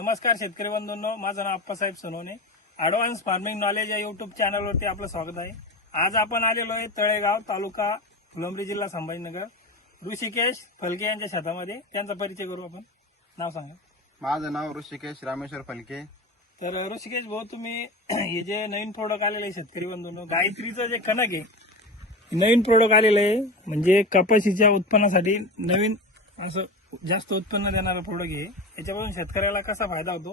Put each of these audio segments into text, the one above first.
नमस्कार शेतकरी बंधूंनो माझं नाव Appasaheb Sonawane. Advance farming knowledge या युट्यूब चॅनलवरती आपलं स्वागत आहे. आज आपण आलेलो आहे तळेगाव तालुका फुलंब्री जिल्हा संभाजीनगर. ऋषिकेश फलके यांच्या शेतामध्ये. त्यांचा परिचय करू आपण. नाव सांगा. माझं नाव ऋषिकेश रामेश्वर फलके. तर ऋषिकेश भाऊ तुम्ही हे जे नवीन प्रोडक्ट आलेलं आहे शेतकरी बंधूंनो गायत्रीचं जे कणक आहे नवीन प्रोडक्ट आलेलं आहे. म्हणजे कपाशीच्या उत्पन्नासाठी नवीन असं जास्त उत्पन्न देणारं प्रोडक्ट आहे याच्यापासून शेतकऱ्याला कसा फायदा होतो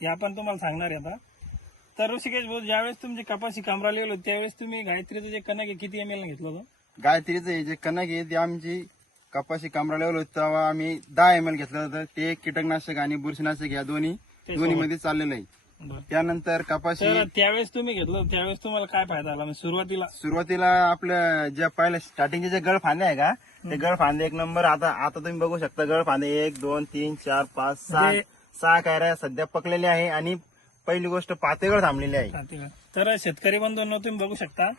हे आपण तुम्हाला सांगणार आहे आता. तर ऋषिकेश भाऊ ज्यावेळेस तुमची कपाशी कामराला गेलो त्यावेळेस तुम्ही गायत्रीचं जे कणक आहे किती एम एल घेतलं होतं? गायत्रीचं हे जे कणक आहे ते आमची कपाशी कामरा लेवल होती तेव्हा आम्ही दहा एम एल घेतलं होतं. ते कीटकनाशक आणि बुरशीनाशक या दोन्ही दोन्ही मध्ये चाललेलं आहे. बरं. त्यानंतर कपाशी त्यावेळेस तुम्ही घेतलं त्यावेळेस तुम्हाला काय फायदा आला? म्हणजे सुरुवातीला सुरुवातीला आपलं जे पहिलं स्टार्टिंगचे जे गळ फांदे आहे का ते गळ फांदे एक नंबर. आता आता तुम्ही बघू शकता गळ फांदे एक दोन तीन चार पाच सहा म्हणजे- सहा कायऱ्या सध्या पकलेल्या आहे आणि पहिली गोष्ट पातेगळ थांबलेली आहे? तर शेतकरी बंधूंनो तुम्ही बघू शकता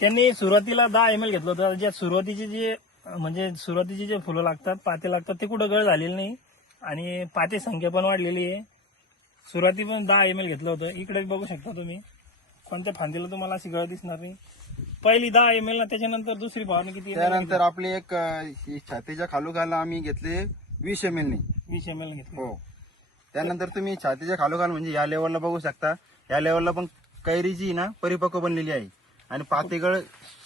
त्यांनी सुरुवातीला दहा एम एल घेतलं होतं. ज्या सुरुवातीची जे म्हणजे सुरुवातीची जे फुलं लागतात पाते लागतात ते कुठं गळ झालेली नाही. आणि पाते संख्या पण वाढलेली आहे. सुरुवाती पण दहा एम एल घेतलं होतं. इकडे बघू शकता तुम्ही. कोणत्या फांदीला तुम्हाला अशी गळ दिसणार नाही. पहिली दहा एम एल ना त्याच्यानंतर दुसरी फवारणी किती त्यानंतर आपली एक अं, ही छातीच्या खालोखाला आम्ही घेतले वीस एम एल वीस एम एल घेतली. हो. त्यानंतर तुम्ही छातीच्या खालोखाल म्हणजे या लेवलला बघू शकता. या लेवलला पण कैरीची ना परिपक्व बनलेली आहे. आणि पातेगळ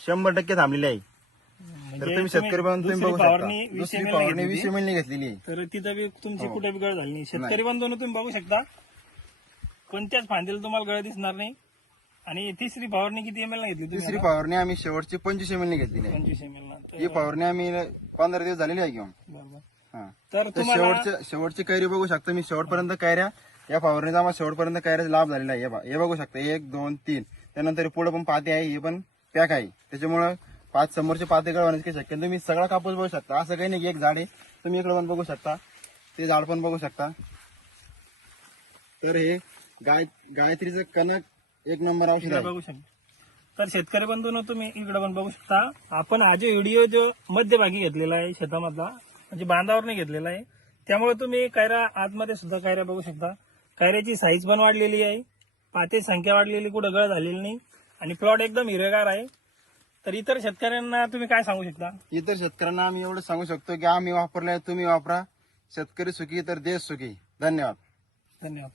शंभर टक्के थांबलेली आहे. तर म्हणजे तुम्ही शेतकरी बनून तुम्ही दुसरी बघू फवारणी शकता वीस दुसरी एम एल फवारणी वीस एम एल घेतलेली आहे. तर तिथं बी तुमची हो. कुठे बी गळ झाली नाही. शेतकरी बंधून तुम्ही बघू शकता. कोणत्याच फांदीला तुम्हाला गळ दिसणार नाही. आणि तिसरी फवारणी किती एम एल घेतली तुम्ही तिसरी आता? फवारणी आम्ही शेवटची पंचवीस एम एल घेतलेली आहे पंचवीस एम एल ही फवारणी आम्ही पंधरा दिवस झालेली आहे घेऊन. हा. तर तर तुम्हाला शेवटच्या शेवटची कैरी बघू शकता मी. शेवटपर्यंत कैऱ्या. या फवारणीचा आम्हाला शेवटपर्यंत कैऱ्याचा लाभ झालेला आहे. हे बघा- हे बघू शकता. एक दोन तीन. त्यानंतर पुढे पण पाते आहे हे पण पॅक आहे. त्याच्यामुळं पाच समोरचे पाते होण्याची काही शक्य नाही. तुम्ही सगळा कापूस बघू शकता. असं काही नाही की एक झाड आहे. तुम्ही इकडे पण बघू शकता. ते झाड पण बघू शकता. तर हे गाय गायत्रीचं कणक एक नंबर औषध इकडे आहे. बघू शकता. तर शेतकरी बंधून तुम्ही इकडे पण बघू शकता. आपण हा जो व्हिडिओ जो मध्यभागी घेतलेला आहे शेतामधला म्हणजे बांधावर नाही घेतलेला आहे. त्यामुळे तुम्ही कायरा आतमध्ये सुद्धा कायऱ्या बघू शकता. कायऱ्याची साईज पण वाढलेली आहे. पाते संख्या वाढलेली कुठं गळ झालेली नाही. आणि प्लॉट एकदम हिरवेगार आहे. तर इतर शेतकऱ्यांना तुम्ही काय सांगू शकता? इतर शेतकऱ्यांना आम्ही एवढं सांगू शकतो की आम्ही वापरलंय तुम्ही वापरा. शेतकरी सुखी तर देश सुखी. धन्यवाद. धन्यवाद.